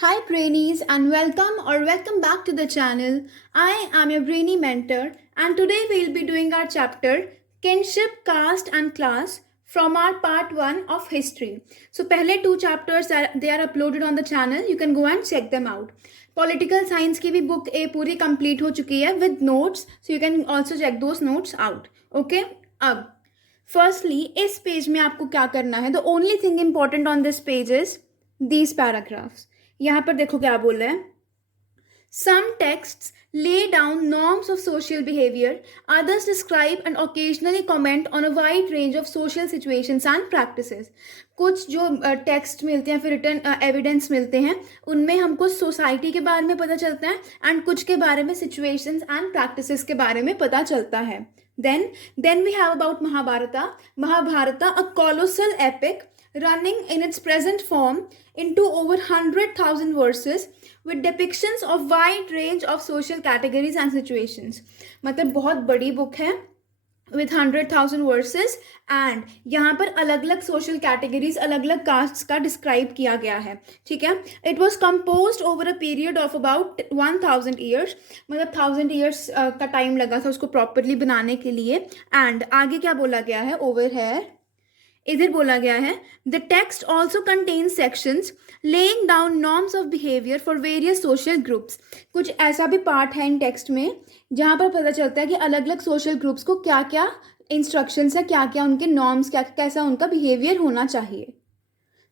Hi Brainies and welcome back to the channel. I am your Brainy mentor and today we'll be doing our chapter Kinship, Caste and Class from our part 1 of history. So पहले two chapters they are uploaded on the channel. You can go and check them out. Political science की भी book A पूरी complete हो चुकी है with notes. So you can also check those notes out. Okay? अब firstly इस page में आपको क्या करना है? The only thing important on this page is these paragraphs. यहां पर देखो क्या बोल रहा है. Some texts lay down norms of social behavior, others describe and occasionally comment on a wide range of social situations and practices. कुछ जो text मिलते हैं फिर रिटर्न एविडेंस मिलते हैं उनमें हमको सोसाइटी के बारे में पता चलता है एंड कुछ के बारे में सिचुएशंस एंड प्रैक्टिसेस के बारे में पता चलता है. Then we have about Mahabharata, a colossal epic running in its present form into over 100,000 verses with depictions of wide range of social categories and situations. मतलब बहुत बड़ी बुक है with 100,000 verses and यहाँ पर अलग अलग social categories अलग अलग castes का describe किया गया है. ठीक है. It was composed over a period of about 1000 years. मतलब 1000 years का time लगा था उसको properly बनाने के लिए. and आगे क्या बोला गया है over here इधर बोला गया है the text also contain sections laying down norms of behaviour for various social groups. कुछ ऐसा भी पार्ट है इन टेक्स्ट में जहाँ पर पता चलता है कि अलग अलग सोशल ग्रुप्स को क्या क्या इंस्ट्रक्शंस है, क्या क्या उनके नॉर्म्स, क्या कैसा उनका बिहेवियर होना चाहिए.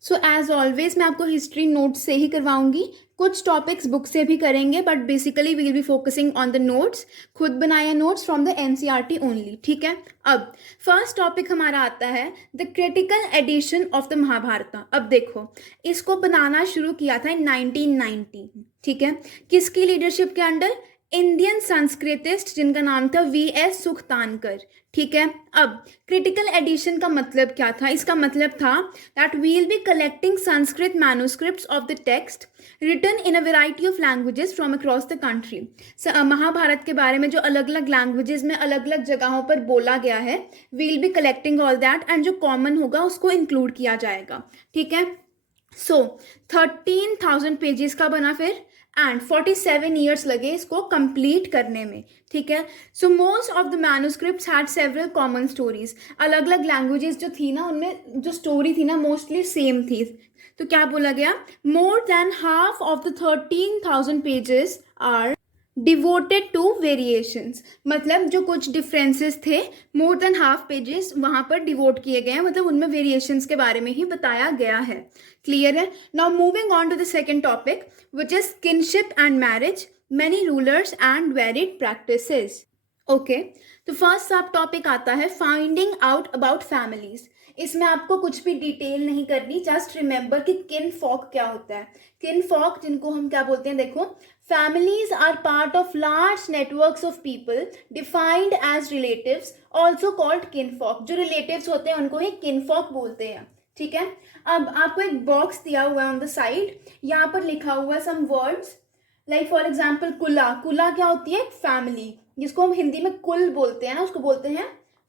सो एज ऑलवेज मैं आपको हिस्ट्री नोट्स से ही करवाऊंगी. कुछ टॉपिक्स बुक से भी करेंगे but basically we will be focusing on the notes. खुद बनाए notes from the NCERT only. ठीक है. अब फर्स्ट टॉपिक हमारा आता है the critical edition of the Mahabharata. अब देखो इसको बनाना शुरू किया था इन 1990. ठीक है. किसकी लीडरशिप के अंडर? इंडियन संस्कृतिस्ट जिनका नाम था वी.एस. सुखतानकर. ठीक है. अब क्रिटिकल एडिशन का मतलब क्या था? इसका मतलब था that we will be collecting Sanskrit manuscripts of the text written in a variety of languages from across the country. Mahabharata के बारे में जो अलग अलग लैंग्वेजेस में अलग अलग जगहों पर बोला गया है we will be collecting all that and जो कॉमन होगा उसको इंक्लूड किया जाएगा. ठीक है. सो 13,000 पेजेस का बना फिर एंड 47 ईयर्स लगे इसको कंप्लीट करने में. ठीक है. So most of the manuscripts had several common stories. अलग अलग लैंग्वेजेस जो थी ना उनमें जो स्टोरी थी ना मोस्टली सेम थी. तो क्या बोला गया? More than half of the 13,000 pages are devoted to variations. मतलब जो कुछ डिफरेंसेस थे मोर देन हाफ पेजेस वहां पर डिवोट किए गए हैं. मतलब उनमें वेरिएशंस के बारे में ही बताया गया है. क्लियर है. Now moving on to the second topic which is kinship and marriage, many rulers and varied practices. Okay. तो फर्स्ट सब टॉपिक आता है फाइंडिंग आउट अबाउट फैमिलीज. इसमें आपको कुछ भी डिटेल नहीं करनी. जस्ट रिमेंबर कि किन फॉक क्या होता है. किन फॉक जिनको हम क्या बोलते हैं देखो, families are part of large networks of people defined as relatives also called kinfolk. जो relatives होते हैं उनको ही kinfolk बोलते हैं. ठीक है. अब आपको एक बॉक्स दिया हुआ है ऑन द साइड. यहाँ पर लिखा हुआ है some words like for example kula. Kula क्या होती है? फैमिली. जिसको हम हिंदी में कुल बोलते हैं ना उसको बोलते हैं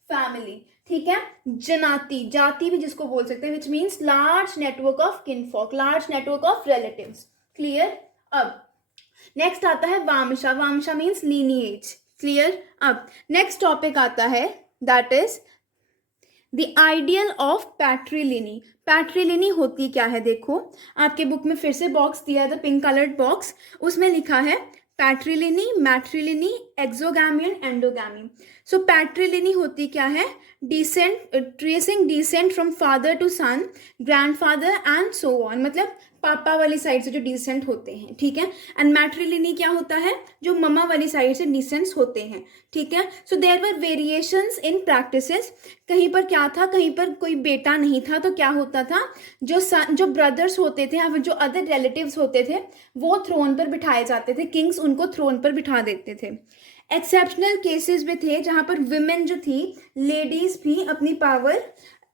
फैमिली. ठीक है. जनाती, जाति भी जिसको बोल सकते हैं which means large network of kinfolk, large network of relatives. Clear. अब नेक्स्ट आता है vamsha. Vamsha means lineage. Clear. अब नेक्स्ट टॉपिक आता है that is the ideal of patriliny. Patriliny होती क्या है? देखो आपके बुक में फिर से बॉक्स दिया है द पिंक कलर्ड बॉक्स. उसमें लिखा है patriliny, matriliny, exogamy and endogamy. So patriliny होती क्या है? Descent, tracing descent from father to son, grandfather and so on. मतलब पापा वाली साइड से जो डिसेंट होते हैं. ठीक है. एंड मैट्रिलिनी क्या होता है? जो मम्मा वाली साइड से डिसेंट्स होते हैं. ठीक है. So there were variations in practices. कहीं पर क्या था, कहीं पर कोई बेटा नहीं था तो क्या होता था, जो ब्रदर्स होते थे या फिर जो अदर रिलेटिव्स होते थे वो थ्रोन पर बिठाए जाते थे. किंग्स उनको थ्रोन पर बिठा देते थे. एक्सेप्शनल केसेस भी थे जहां पर विमेन जो थी, लेडीज भी अपनी पावर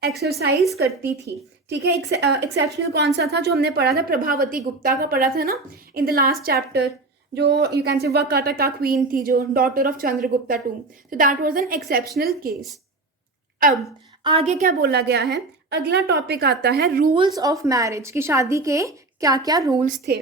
एक्सरसाइज करती थी. ठीक है. एक्सेप्शनल कौन सा था? जो हमने पढ़ा था प्रभावती गुप्ता का पढ़ा था ना इन द लास्ट चैप्टर. जो you can say Vakataka queen थी जो daughter of Chandragupta two. So that was an exceptional case. अब आगे क्या बोला गया है? अगला टॉपिक आता है रूल्स ऑफ मैरिज. की शादी के क्या क्या रूल्स थे.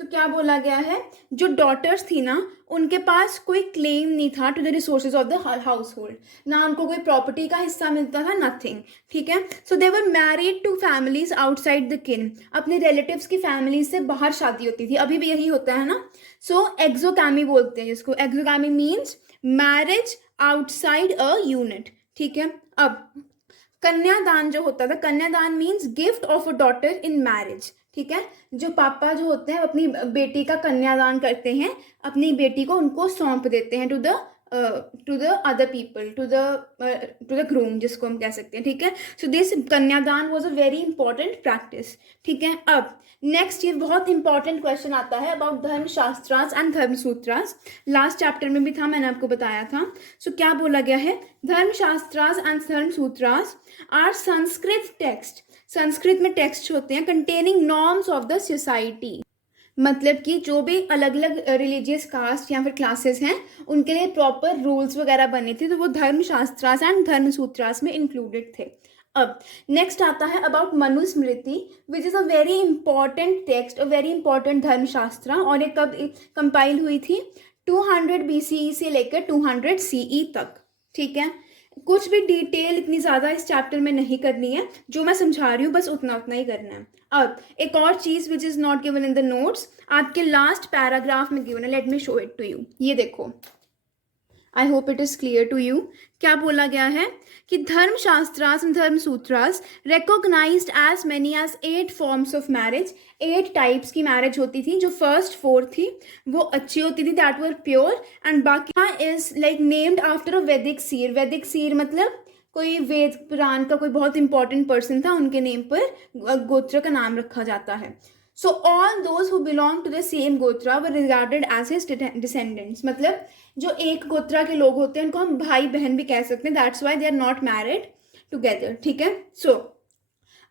तो क्या बोला गया है, जो डॉटर्स थी ना उनके पास कोई क्लेम नहीं था to the resources of the household, ना उनको कोई प्रॉपर्टी का हिस्सा मिलता था, नथिंग, ठीक है। So they were married to families outside the kin, अपने रिलेटिव्स की फैमिली से बाहर शादी होती थी, अभी भी यही होता है ना। सो एक्सोगैमी बोलते हैं जिसको, exogamy means marriage outside a unit, ठीक है। अब कन्यादान जो होता था, कन्यादान means gift of a daughter in marriage, ठीक है। जो पापा जो होते हैं अपनी बेटी का कन्यादान करते हैं, अपनी बेटी को उनको सौंप देते हैं to the other people, to the groom जिसको हम कह सकते हैं, ठीक है। So this kanyadan was a very important practice, ठीक है। अब नेक्स्ट ये बहुत इंपॉर्टेंट क्वेश्चन आता है about धर्मशास्त्रास and Dharmasutras, last chapter में भी था, मैंने आपको बताया था। सो क्या बोला गया है, Dharmashastras and Dharmasutras are Sanskrit text, Sanskrit में टेक्स्ट होते हैं containing norms of the society, मतलब कि जो भी अलग अलग रिलीजियस कास्ट या फिर क्लासेस हैं उनके लिए प्रॉपर रूल्स वगैरह बने थे, तो वो धर्मशास्त्रास एंड धर्मसूत्रास में इंक्लूडेड थे। अब नेक्स्ट आता है about Manusmriti which is a very important text, a very important धर्मशास्त्र, और ये कब कंपाइल हुई थी, 200 BCE से लेकर 200 CE तक, ठीक है। कुछ भी डिटेल इतनी ज़्यादा इस चैप्टर में नहीं करनी है, जो मैं समझा रही हूँ बस उतना उतना ही करना है। अब एक और चीज़ which is not given in the notes, आपके लास्ट पैराग्राफ में गिवन है, let me show it to you, ये देखो, I hope it is clear to you. क्या बोला गया है कि Dharmashastras and Dharmasutras recognised as many as 8 forms of marriage, 8 types की मैरिज होती थी, जो फर्स्ट 4 थी वो अच्छी होती थी, दैट वर प्योर, एंड बाकी is like named after a वैदिक सीर, वैदिक सीर मतलब कोई वेद पुराण का कोई बहुत इंपॉर्टेंट पर्सन था, उनके नेम पर गोत्र का नाम रखा जाता है। So all those who belong to the same gotra were regarded as his descendants, मतलब जो एक गोत्रा के लोग होते हैं उनको हम भाई बहन भी कह सकते हैं, that's why they are not married together, ठीक है। So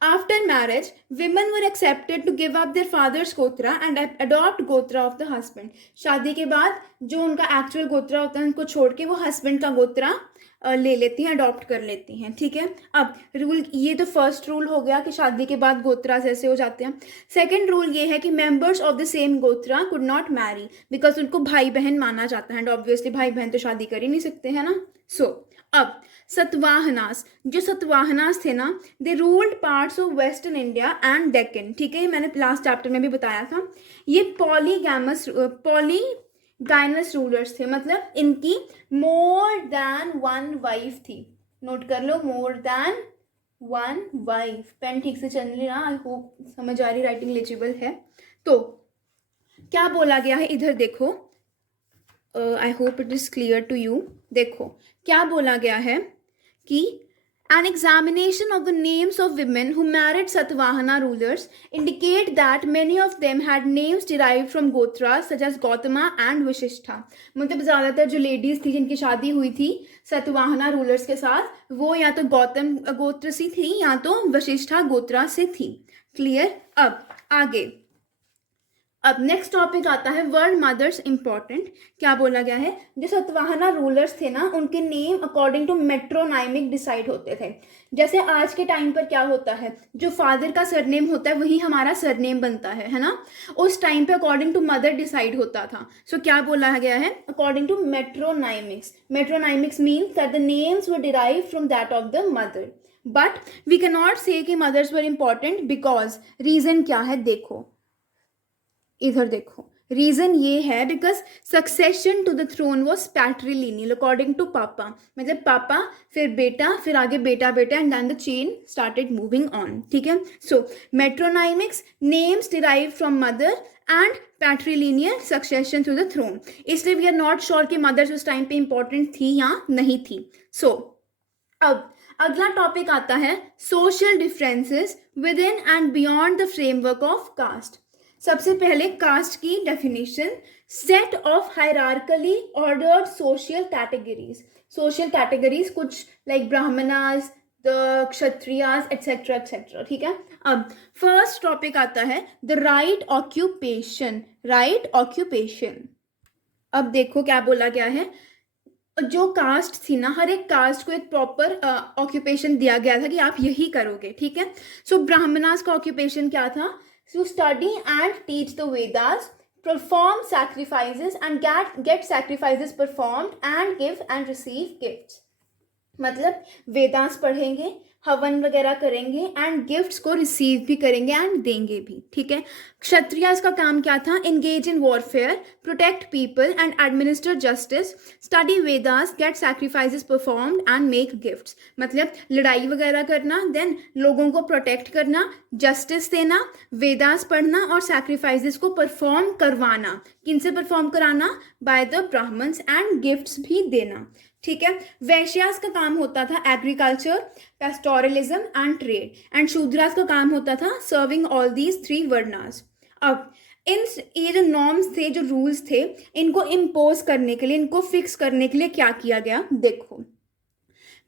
after marriage women were accepted to give up their father's gotra and adopt gotra of the husband, शादी के बाद जो उनका एक्चुअल गोत्रा होता है उनको छोड़ के वो हस्बैंड का गोत्रा ले लेती हैं, अडॉप्ट कर लेती हैं, ठीक है। अब रूल, ये तो फर्स्ट रूल हो गया कि शादी के बाद गोत्रा ऐसे हो जाते हैं। सेकंड रूल ये है कि मेंबर्स ऑफ द सेम गोत्रा कुड नॉट मैरी, बिकॉज उनको भाई बहन माना जाता है, एंड ऑब्वियसली भाई बहन तो शादी कर ही नहीं सकते हैं ना। सो अब सतवाहनास, जो सतवाहनास थे ना, दे ruled parts of western India and Deccan, ठीक है, मैंने लास्ट चैप्टर में भी बताया था। ये पॉलीगाइनस रूलर्स थे, मतलब इनकी मोर देन 1 वाइफ थी, नोट कर लो, मोर देन 1 वाइफ। पेन ठीक से चल रही ना, आई होप समझ आ रही, राइटिंग लेजिबल है। तो क्या बोला गया है इधर देखो, I hope it is clear to you. देखो क्या बोला गया है कि an examination of the names of women who married Satvahana rulers indicate that many of them had names derived from gotras such as Gautama and Vashishta, मतलब ज़्यादातर जो ladies थी जिनकी शादी हुई थी सतवाहना रूलर्स के साथ, वो या तो गौतम गोत्र से थी या तो वशिष्ठा गोत्रा से थी, क्लियर। अब आगे, अब नेक्स्ट टॉपिक आता है वर्ल्ड मदर्स इंपॉर्टेंट। क्या बोला गया है, जो सतवाहना रूलर्स थे ना उनके नेम अकॉर्डिंग टू मेट्रोनाइमिक डिसाइड होते थे। जैसे आज के टाइम पर क्या होता है, जो फादर का सरनेम होता है वही हमारा सरनेम बनता है ना, उस टाइम पे अकॉर्डिंग टू मदर डिसाइड होता था। सो क्या बोला गया है, according to metronymics, metronymics means that the names were derived from that of the mother, but we can not say कि mothers were important, because reason क्या है, देखो इधर देखो, रीजन ये है because succession to the throne was patrilineal according to papa, मतलब papa फिर बेटा फिर आगे बेटा बेटा and then the chain started moving on, ठीक है। So metronymics, names derive from mother and patrilineal succession to the throne, इसलिए वी आर नॉट श्योर कि मदर्स उस टाइम पे इंपॉर्टेंट थी या नहीं थी। सो अब अगला टॉपिक आता है social differences within and beyond the framework of caste. सबसे पहले कास्ट की definition, set of hierarchically ordered social categories, social categories कुछ like Brahmanas, the Kshatriyas et cetera et cetera, ठीक है। अब फर्स्ट टॉपिक आता है the right occupation, right occupation. अब देखो क्या बोला गया है, जो कास्ट थी ना, हर एक कास्ट को एक प्रॉपर ऑक्यूपेशन दिया गया था कि आप यही करोगे, ठीक है। सो ब्राह्मणास का ऑक्यूपेशन क्या था, to study and teach the Vedas perform sacrifices and get sacrifices performed and give and receive gifts. मतलब वेदांस पढ़ेंगे, हवन वगैरह करेंगे एंड गिफ्ट्स को रिसीव भी करेंगे एंड देंगे भी, ठीक है. क्षत्रियास का काम क्या था? Engage in warfare, protect people and administer justice, study Vedas, get sacrifices performed and make gifts. मतलब लड़ाई वगैरह करना, देन लोगों को प्रोटेक्ट करना, जस्टिस देना, वेदास पढ़ना और सैक्रिफाइसेस को परफॉर्म करवाना. किनसे परफॉर्म कराना? By the Brahmins and gifts भी देना, ठीक है. वैश्यास का काम होता था agriculture, pastoralism and trade, and Shudras का काम होता था सर्विंग ऑल दीज 3 वर्णास. अब ये जो नॉर्म्स थे, जो रूल्स थे, इनको इम्पोज करने के लिए, इनको फिक्स करने के लिए क्या किया गया? देखो,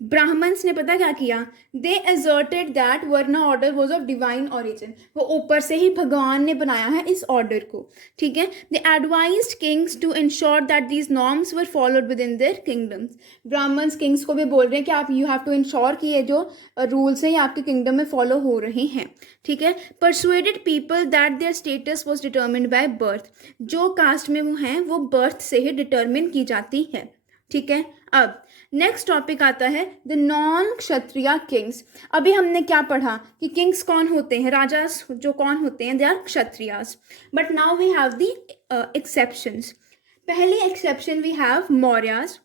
ब्राह्मण्स ने पता क्या किया? They asserted that varna order was of divine origin. वो ऊपर से ही भगवान ने बनाया है इस ऑर्डर को, ठीक है. They advised kings to ensure that these norms were followed within their kingdoms. Brahmans kings को भी बोल रहे हैं कि आप यू हैव टू इंश्योर कि ये जो रूल्स हैं ये आपके किंगडम में फॉलो हो रहे हैं, ठीक है. Persuaded people that their status was determined by birth. जो कास्ट में वो हैं वो बर्थ से ही डिटर्मिन की जाती है, ठीक है. अब नेक्स्ट टॉपिक आता है द नॉन क्षत्रिय किंग्स. अभी हमने क्या पढ़ा कि किंग्स कौन होते हैं? राजा जो कौन होते हैं? They are Kshatriyas. But now we have the exceptions. पहले exception we have Mauryas.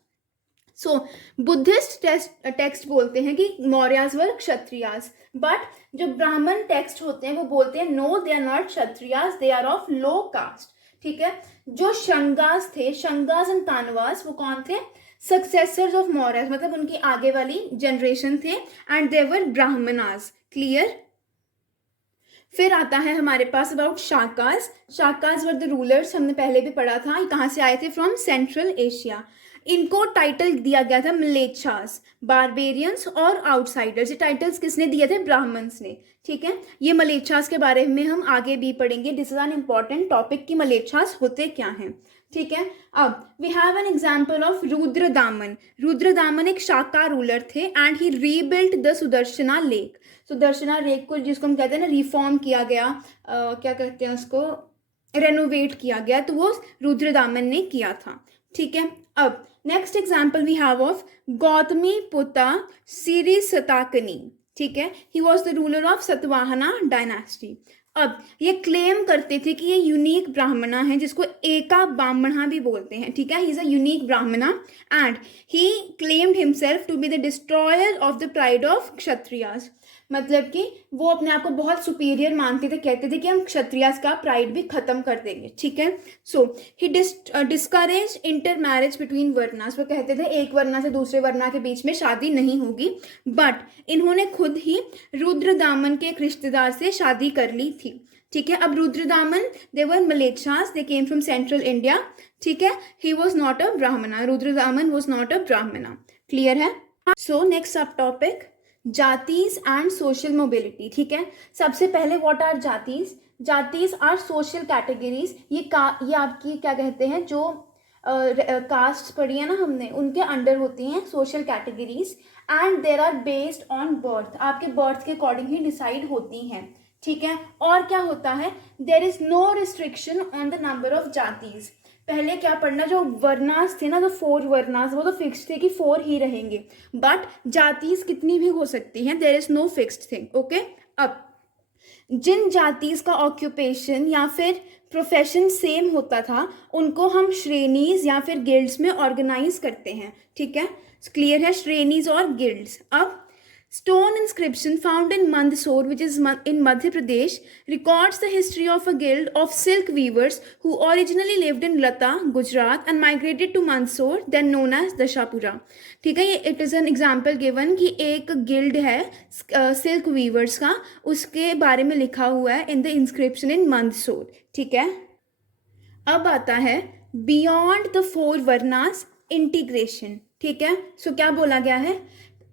So Buddhist text बोलते हैं कि मौर्यास वर क्षत्रियास, बट जो ब्राह्मण टेक्स्ट होते हैं वो बोलते हैं no, they are not Kshatriyas, they are of low caste, ठीक है. जो शंगास थे, शंगास एंड तानवास, वो कौन थे? सक्सेसर्स ऑफ मौर्यस, मतलब उनकी आगे वाली जनरेशन थे, and they were Brahmanas. Clear? फिर आता है हमारे पास about Shakas. Shakas were the rulers, हमने पहले भी पढ़ा था. ये कहाँ से आए थे? From central Asia. इनको टाइटल दिया गया था मलेच्छास, बारबेरियंस और आउटसाइडर्स. ये टाइटल्स किसने दिए थे? ब्राह्मण्स ने, ठीक है. ये मलेच्छास के बारे में हम आगे भी पढ़ेंगे. This is an important topic कि मलेच्छास होते क्या हैं, ठीक है. अब we have an example of Rudradaman. Rudradaman एक शाका रूलर थे and he rebuilt the Sudarshana lake. Sudarshana lake को, जिसको हम कहते हैं ना, रिफॉर्म किया गया, क्या कहते हैं उसको, रेनोवेट किया गया, तो वो रुद्रदामन ने किया था, ठीक है. अब next example we have of Gotami Puta Sirisatakani, ठीक है. He was the ruler of Satavahana dynasty. अब ये क्लेम करते थे कि ये यूनिक ब्राह्मणा है, जिसको एका ब्राह्मणा भी बोलते हैं, ठीक है. He is a unique Brahmana and he claimed himself to be the destroyer of the pride of Kshatriyas. मतलब कि वो अपने आप को बहुत सुपीरियर मानते थे, कहते थे कि हम क्षत्रियास का प्राइड भी खत्म कर देंगे, ठीक है. सो ही डिस्करेज इंटर मैरिज बिटवीन वर्नास. वो कहते थे एक वर्ना से दूसरे वर्ना के बीच में शादी नहीं होगी, बट इन्होंने खुद ही रुद्रदामन के एक रिश्तेदार से शादी कर ली थी, ठीक है. अब रुद्रदामन, दे वर मलेच्छास, दे केम फ्रॉम सेंट्रल इंडिया, ठीक है. ही वॉज नॉट अ ब्राह्मणा. Rudradaman was not a Brahmana. Clear है? So next subtopic jatis and social mobility, ठीक है. सबसे पहले what are jatis? Jatis are social categories. ये आपकी क्या कहते हैं, जो कास्ट पढ़ी है ना हमने, उनके अंडर होती हैं social categories, and there are based on birth. आपके बर्थ के अकॉर्डिंग ही डिसाइड होती हैं, ठीक है. और क्या होता है? There is no restriction on the number of jatis. पहले क्या पढ़ना, जो वर्नास थे ना, जो 4 वर्नास, वो तो फिक्स थे कि 4 ही रहेंगे, बट जातीज कितनी भी हो सकती हैं. There is no fixed thing, okay. अब जिन जातीज का ऑक्यूपेशन या फिर प्रोफेशन सेम होता था, उनको हम श्रेणीज या फिर गिल्ड्स में ऑर्गेनाइज करते हैं, ठीक है. क्लियर है? श्रेणीज और गिल्ड्स. अब stone inscription found in Mandsaur, which is in Madhya Pradesh, records the history of a guild of silk weavers who originally lived in Lata, Gujarat and migrated to Mandsaur, then known as Dashapura. ठीक है. ये it is an example given कि एक guild है silk viewers का, उसके बारे में लिखा हुआ है इन द इंस्क्रिप्शन इन मंदसौर, ठीक है. अब आता है बियॉन्ड द 4 वर्नास इंटीग्रेशन, ठीक है. सो क्या बोला गया है?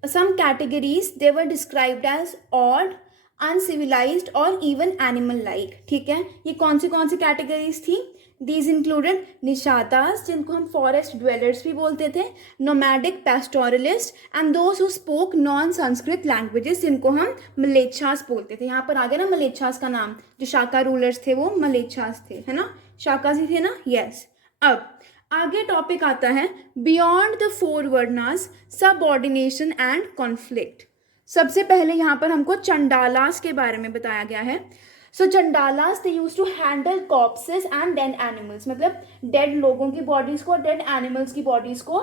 Some categories they were described as odd, uncivilized or even animal like, ठीक है. ये कौन सी कैटेगरीज थी? These included निशातास, जिनको हम फॉरेस्ट ड्वेलर्स भी बोलते थे, nomadic pastoralists and those who spoke non-संस्कृत लैंग्वेजेस, जिनको हम मलेच्छास बोलते थे. यहाँ पर आ गया ना मलेच्छास का नाम. जो शाका रूलर्स थे वो मलेच्छास थे, है ना. शाकाजी थे ना, यस। अब आगे टॉपिक आता है beyond the four varnas, subordination and conflict. सबसे पहले यहाँ पर हमको चंडालास के बारे में बताया गया है। So Chandalas they use to handle corpses and dead animals, मतलब डेड लोगों की बॉडीज को, डेड एनिमल्स की बॉडीज को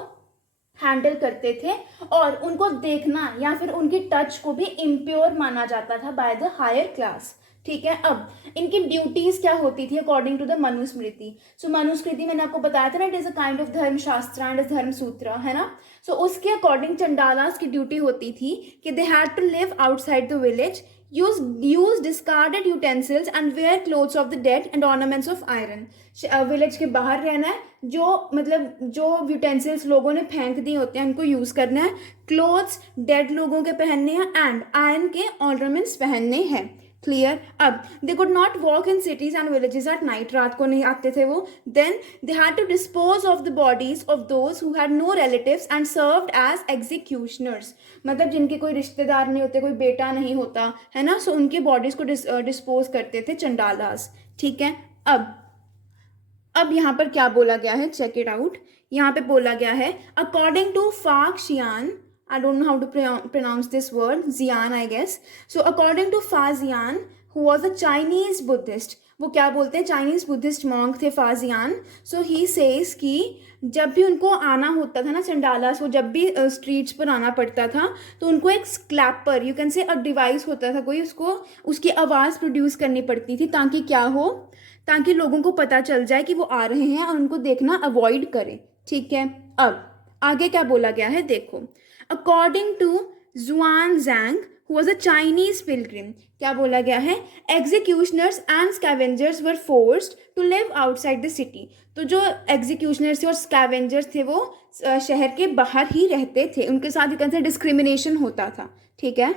हैंडल करते थे, और उनको देखना या फिर उनकी टच को भी इम्प्योर माना जाता था बाय द हायर क्लास। ठीक है, अब इनकी ड्यूटीज क्या होती थी अकॉर्डिंग टू द मनुस्मृति। सो मनुस्मृति मैंने आपको बताया था ना, it is a kind of धर्म शास्त्र एंड धर्म सूत्र, है ना। सो उसके अकॉर्डिंग चंडालास की ड्यूटी होती थी कि they had to live outside the village, use discarded utensils and wear clothes of the dead and ornaments of iron। Village के बाहर रहना है, जो मतलब जो यूटेंसिल्स लोगों ने फेंक दिए होते हैं उनको यूज करना है, क्लोथ्स डेड लोगों के पहनने हैं एंड आयरन के ऑर्नामेंट्स पहनने हैं। क्लियर। अब they could not walk in cities and villages at night, रात को नहीं आते थे वो। Then they had to dispose of the bodies of those who had no relatives and served as executioners, मतलब जिनके कोई रिश्तेदार नहीं होते, कोई बेटा नहीं होता, है ना। सो उनके बॉडीज को डिस्पोज करते थे चंडालास। ठीक है, अब यहाँ पर क्या बोला गया है, चेक इट आउट। यहाँ पे बोला गया है according to Fa Xian, I don't know how to pronounce this word, Xian I guess. So according to Fa Xian, who was a Chinese Buddhist, वो क्या बोलते हैं, चाइनीज बुद्धिस्ट मॉन्क थे फा जियान। सो ही सेज कि जब भी उनको आना होता था ना चंडालास, वो जब भी स्ट्रीट्स पर आना पड़ता था तो उनको एक स्क्लैपर, यू कैन से अ डिवाइस होता था कोई, उसको उसकी आवाज़ प्रोड्यूस करनी पड़ती थी ताकि क्या हो, ताकि लोगों को पता चल जाए कि वो आ रहे हैं और उनको देखना अवॉइड करें। ठीक है, अब आगे क्या बोला गया है देखो। According to Xuanzang, who was a Chinese pilgrim, क्या बोला गया है, executioners and scavengers were forced to live outside the city। तो जो executioners थे और scavengers थे वो शहर के बाहर ही रहते थे, उनके साथ एक तरह से डिस्क्रिमिनेशन होता था। ठीक है,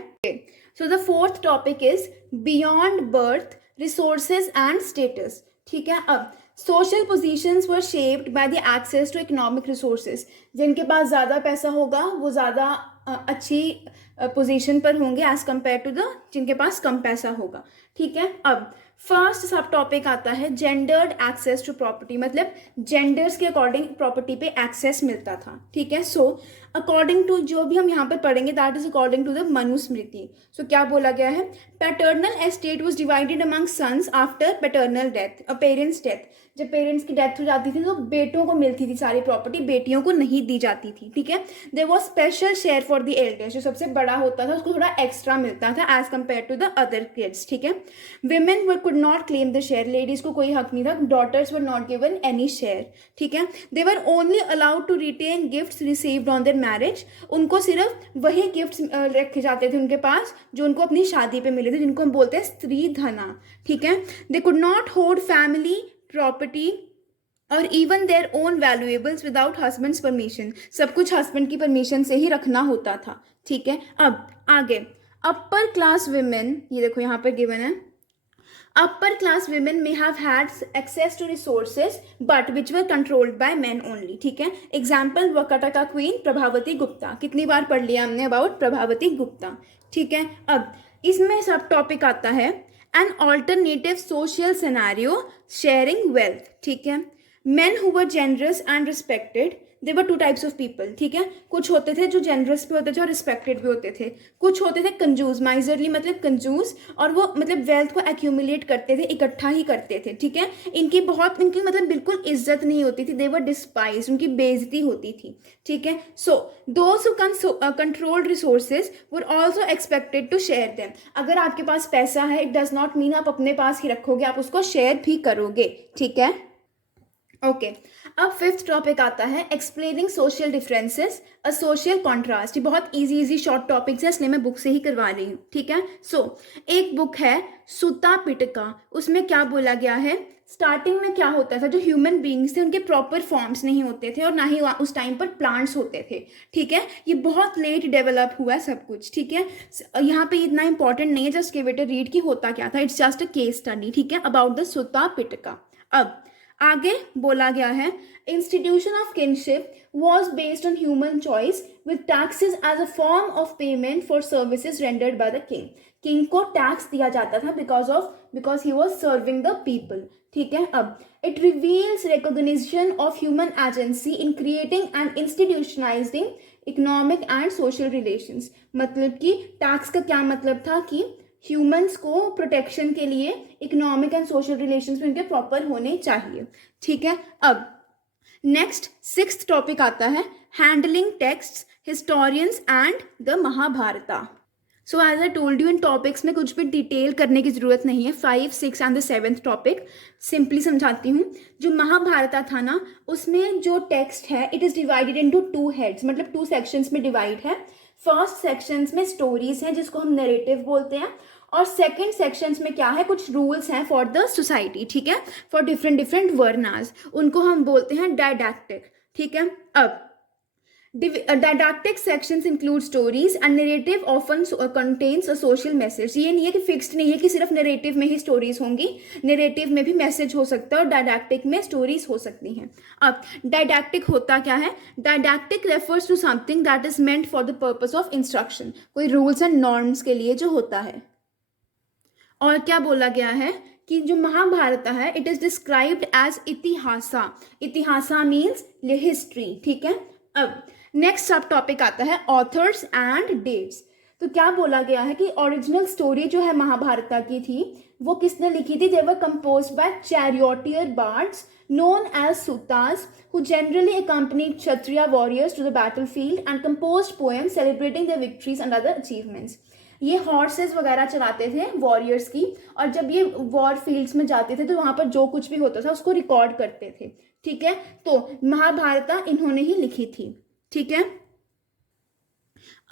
so the fourth topic is beyond birth, resources and status. ठीक है, अब social positions were shaped by the access to economic resources, जिनके पास ज़्यादा पैसा होगा वो ज़्यादा अच्छी पोजीशन पर होंगे एज कम्पेयर टू द जिनके पास कम पैसा होगा। ठीक है, अब फर्स्ट सब टॉपिक आता है जेंडर्ड एक्सेस टू प्रॉपर्टी, मतलब जेंडर्स के अकॉर्डिंग प्रॉपर्टी पे एक्सेस मिलता था। ठीक है, सो अकॉर्डिंग टू जो भी हम यहाँ पर पढ़ेंगे that is according to the Manusmriti. So क्या बोला गया है, paternal estate was divided among sons after paternal death, parents death. जब पेरेंट्स की डेथ हो जाती थी तो बेटों को मिलती थी सारी प्रॉपर्टी, बेटियों को नहीं दी जाती थी। ठीक है, there was special share for the elders, जो सबसे बड़ा होता था उसको थोड़ा एक्स्ट्रा मिलता था as compare to the other kids. ठीक है, women could not claim the share, ladies को कोई हक नहीं था, daughters were not given any share. ठीक है, they were only allowed to retain gifts received on their marriage, उनको सिर्फ वही गिफ्ट्स रखे जाते थे उनके पास जो उनको अपनी शादी पे मिले थे, जिनको हम बोलते हैं स्त्री धना। ठीक है, they could not hold family property और even their own valuables without husbands permission, सब कुछ हस्बैंड की परमिशन से ही रखना होता था। ठीक है, अब आगे अपर क्लास विमेन, ये देखो यहाँ पर गिवन है, upper class women may have had access to resources but which were controlled by men only। ठीक है, एग्जाम्पल वकटका क्वीन प्रभावती गुप्ता, कितनी बार पढ़ लिया हमने अबाउट प्रभावती गुप्ता। ठीक है, अब इसमें सब टॉपिक आता है an alternative social scenario sharing wealth. ठीक है, men who were generous and respected, they were two types of people. ठीक है, कुछ होते थे जो जेनरस भी होते थे और रिस्पेक्टेड भी होते थे, कुछ होते थे कंजूस, माइजरली मतलब कंजूस, और वो मतलब वेल्थ को एक्यूमुलेट करते थे, इकट्ठा ही करते थे। ठीक है, इनकी मतलब बिल्कुल इज्जत नहीं होती थी, दे वर डिस्पाइज, उनकी बेइज्जती होती थी। ठीक है, so those who controlled resources were also expected to share them. अगर आपके पास पैसा है इट डज नॉट मीन आप अपने पास ही रखोगे, आप उसको शेयर भी करोगे। ठीक है, ओके, अब फिफ्थ टॉपिक आता है explaining social differences a social contrast. ये बहुत इजी शॉर्ट टॉपिक्स है इसलिए मैं बुक से ही करवा रही हूँ। ठीक है, सो एक बुक है सुता पिटका, उसमें क्या बोला गया है, स्टार्टिंग में क्या होता था, जो ह्यूमन बींग्स थे उनके प्रॉपर फॉर्म्स नहीं होते थे और ना ही उस टाइम पर प्लांट्स होते थे। ठीक है, ये बहुत लेट डेवलप हुआ है सब कुछ। ठीक है, यहाँ पे इतना इंपॉर्टेंट नहीं है, just give it a read की होता क्या था, it's just a case study. ठीक है, अबाउट द सुता पिटका। अब आगे बोला गया है institution of kinship was based on human choice with taxes as a form of payment for services rendered by the king. King को टैक्स दिया जाता था because he was serving the people. ठीक है, अब it reveals recognition of human agency in creating and institutionalising economic and social relations. मतलब कि tax का क्या मतलब था कि ह्यूमंस को प्रोटेक्शन के लिए इकोनॉमिक एंड सोशल रिलेशंस में उनके प्रॉपर होने चाहिए। ठीक है, अब नेक्स्ट 6th टॉपिक आता है handling texts, historians and the Mahabharata. So as I told you, in topics में कुछ भी डिटेल करने की ज़रूरत नहीं है। 5, 6 and the 7th topic simply समझाती हूँ। जो महाभारता था ना, उसमें जो टेक्स्ट है it is divided into 2 heads, मतलब 2 सेक्शंस में डिवाइड है। फर्स्ट सेक्शंस में स्टोरीज हैं जिसको हम नरेटिव बोलते हैं, और सेकंड सेक्शंस में क्या है, कुछ रूल्स हैं फॉर द सोसाइटी। ठीक है, फॉर डिफरेंट वर्नास, उनको हम बोलते हैं डायडैक्टिक। ठीक है, अब didactic sections include stories and narrative often contains a social message। ये नहीं है कि फिक्स्ड नहीं है कि सिर्फ नरेटिव में ही स्टोरीज होंगी, नरेटिव में भी मैसेज हो सकता है और डायडैक्टिक में स्टोरीज हो सकती हैं। अब डायडैक्टिक होता क्या है? Didactic refers to something that is meant for the purpose of instruction, कोई रूल्स एंड नॉर्म्स के लिए जो होता है। और क्या बोला गया है कि जो महाभारत है it is described as itihasa. Itihasa means history. ठीक है, अब नेक्स्ट सब टॉपिक आता है ऑथर्स एंड डेट्स। तो क्या बोला गया है कि ओरिजिनल स्टोरी जो है महाभारत की थी वो किसने लिखी थी? They were composed by charioteer bards known as sutas who generally accompanied kshatriya warriors to the battlefield and composed poems celebrating their victories and other achievements। ये हॉर्सेस वगैरह चलाते थे वॉरियर्स की, और जब ये वॉर फील्ड्स में जाते थे तो वहाँ पर जो कुछ भी होता था उसको रिकॉर्ड करते थे। ठीक है, तो महाभारत इन्होंने ही लिखी थी। ठीक है,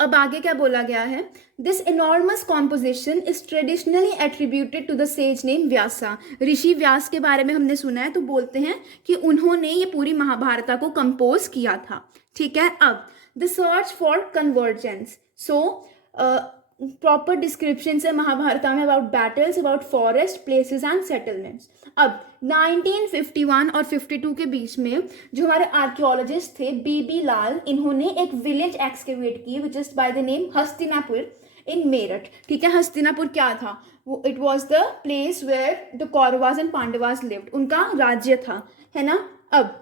अब आगे क्या बोला गया है? This enormous composition is traditionally attributed to the sage name Vyasa. ऋषि व्यास के बारे में हमने सुना है, तो बोलते हैं कि उन्होंने ये पूरी महाभारत को कंपोज किया था। ठीक है, अब the search for convergence. So proper description है महाभारत में about battles, about forest, places and settlements. अब 1951 और 52 के बीच में जो हमारे आर्कियोलॉजिस्ट थे बीबी लाल, इन्होंने एक विलेज एक्सकेवेट की which is by the name Hastinapur in Meerut. ठीक है, हस्तिनापुर क्या था? वो it was the place where the Kauravas and Pandavas lived, उनका राज्य था, है ना। अब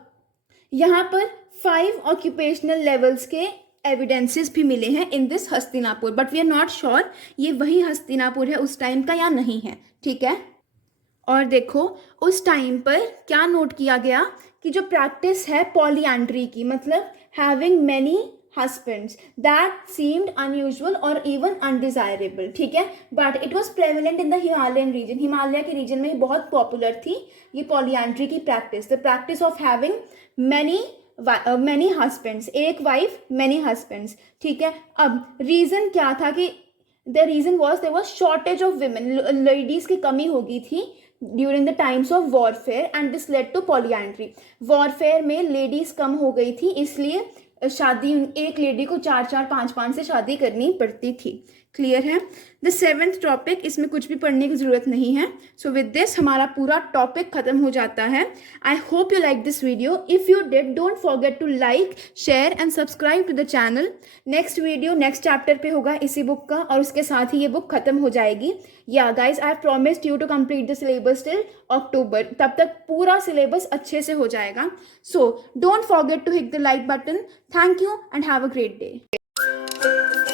यहाँ पर 5 ऑक्यूपेशनल लेवल्स के एविडेंसेस भी मिले हैं in this Hastinapur, but we are not sure ये वही हस्तिनापुर है उस टाइम का या नहीं है। ठीक है, और देखो उस टाइम पर क्या नोट किया गया कि जो प्रैक्टिस है पॉलीएंड्री की, मतलब having many husbands, that seemed unusual और इवन अनडिजायरेबल। ठीक है, but it was prevalent in the Himalayan region. Himalaya के रीजन में बहुत पॉपुलर थी ये पॉलीएंड्री की practice, the practice of having many husbands, एक वाइफ मैनी हस्बैंड्स। ठीक है, अब रीजन क्या था कि the reason was there was shortage of women, ladies की कमी हो गई थी during the times of warfare and this led to polyandry. Warfare में लेडीज कम हो गई थी, इसलिए शादी एक लेडी को 4-4, 5-5 से शादी करनी पड़ती थी। क्लियर है? द 7th टॉपिक, इसमें कुछ भी पढ़ने की ज़रूरत नहीं है। सो विद दिस हमारा पूरा टॉपिक खत्म हो जाता है। I hope you like this video. If you did, don't forget to like, share and subscribe to the channel. Next video next chapter पे होगा इसी बुक का, और उसके साथ ही ये बुक खत्म हो जाएगी। Yeah guys, I have promised you to complete the syllabus till October, तब तक पूरा सिलेबस अच्छे से हो जाएगा। So don't forget to hit the like button. Thank you and have a great day.